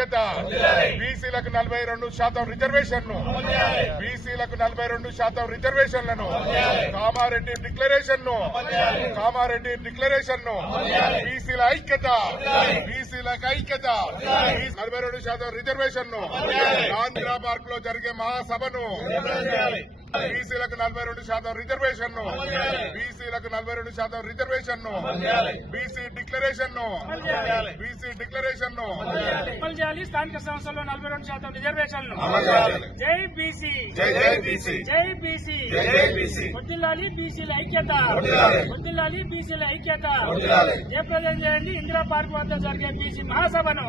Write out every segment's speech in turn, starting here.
బీసీలకు 42% రిజర్వేషన్ బీసీలకు 42% రిజర్వేషన్లను కామారెడ్డి డిక్లరేషన్ బీసీల ఐక్యత బీసీలకు ఐక్యత 42% రిజర్వేషన్ ఆంధ్ర పార్క్ లో జరిగే మహాసభను బీసీలకు 42% రిజర్వేషన్ బీసీలకు 42% రిజర్వేషన్ బీసీ డిక్లరేషన్ స్థానిక సంస్థల్లో 42% రిజర్వేషన్లు జై బీసీ జై బీసీ వద్దిల్లాలి బీసీల ఐక్యత వద్దిల్లాలి బీసీల ఐక్యత జయప్రదం చేయండి ఇందిరా పార్క్ వద్ద జరిగే బీసీ మహాసభను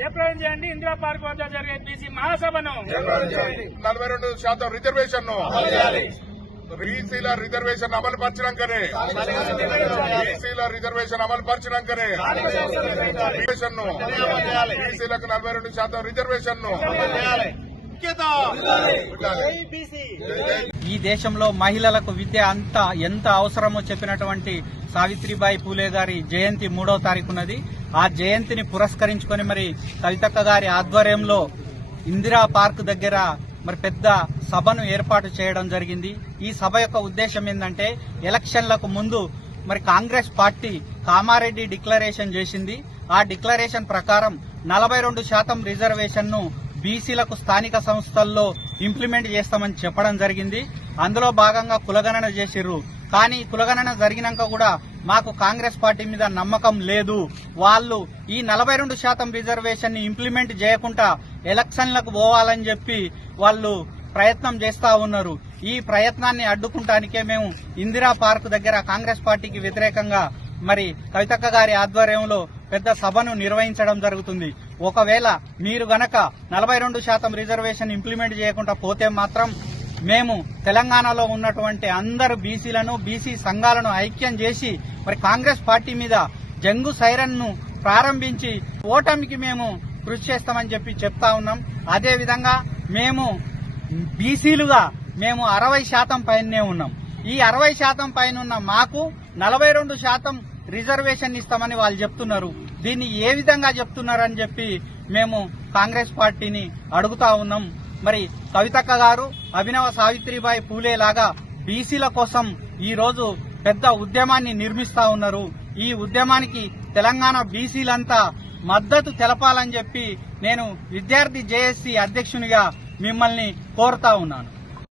జయప్రదం చేయండి ఇందిరా పార్క్ వద్ద జరిగే బీసీ మహాసభను 42% రిజర్వేషన్ బీసీల రిజర్వేషన్ అమలు పరిచినాకనే బీసీలకు 42% రిజర్వేషన్ ఈ దేశంలో మహిళలకు విద్య ఎంత అవసరమో చెప్పినటువంటి సావిత్రిబాయి పూలే గారి జయంతి 3వ తారీఖున్నది. ఆ జయంతిని పురస్కరించుకొని మరి కవితక్క గారి ఆధ్వర్యంలో ఇందిరా పార్క్ దగ్గర మరి పెద్ద సభను ఏర్పాటు చేయడం జరిగింది. ఈ సభ యొక్క ఉద్దేశం ఏంటంటే ఎలక్షన్లకు ముందు మరి కాంగ్రెస్ పార్టీ కామారెడ్డి డిక్లరేషన్ చేసింది. ఆ డిక్లరేషన్ ప్రకారం 42% రిజర్వేషన్ ను బీసీలకు స్థానిక సంస్థల్లో ఇంప్లిమెంట్ చేస్తామని చెప్పడం జరిగింది. అందులో భాగంగా కులగణన చేసిర్రు. కానీ కులగణన జరిగినాక కూడా మాకు కాంగ్రెస్ పార్టీ మీద నమ్మకం లేదు. వాళ్ళు ఈ 42% రిజర్వేషన్ ని ఇంప్లిమెంట్ చేయకుండా ఎలక్షన్లకు పోవాలని చెప్పి వాళ్ళు ప్రయత్నం చేస్తా ఉన్నారు. ఈ ప్రయత్నాన్ని అడ్డుకుంటానికే మేము ఇందిరా పార్క్ దగ్గర కాంగ్రెస్ పార్టీకి వ్యతిరేకంగా మరి కవితక్క గారి ఆధ్వర్యంలో పెద్ద సభను నిర్వహించడం జరుగుతుంది. ఒకవేళ మీరు గనక 42% రిజర్వేషన్ ఇంప్లిమెంట్ చేయకుండా పోతే మాత్రం మేము తెలంగాణలో ఉన్నటువంటి అందరు బీసీలను బీసీ సంఘాలను ఐక్యం చేసి మరి కాంగ్రెస్ పార్టీ మీద జంగు సైరన్ ను ప్రారంభించి ఓటమికి మేము కృషి చేస్తామని చెప్పి చెప్తా ఉన్నాం. అదే విధంగా మేము బీసీలుగా మేము 60% పైనే ఉన్నాం. ఈ 60% పైన ఉన్న మాకు 42% రిజర్వేషన్ ఇస్తామని వాళ్ళు చెప్తున్నారు. దీన్ని ఏ విధంగా చెప్తున్నారని చెప్పి మేము కాంగ్రెస్ పార్టీని అడుగుతా ఉన్నాం. మరి కవితక్క గారు అభినవ సావిత్రిబాయి పూలే లాగా బీసీల కోసం ఈ రోజు పెద్ద ఉద్యమాన్ని నిర్మిస్తా ఉన్నారు. ఈ ఉద్యమానికి తెలంగాణ బీసీలంతా మద్దతు తెలపాలని చెప్పి నేను విద్యార్థి జేఏసీ అధ్యక్షునిగా మిమ్మల్ని కోరుతా ఉన్నాను.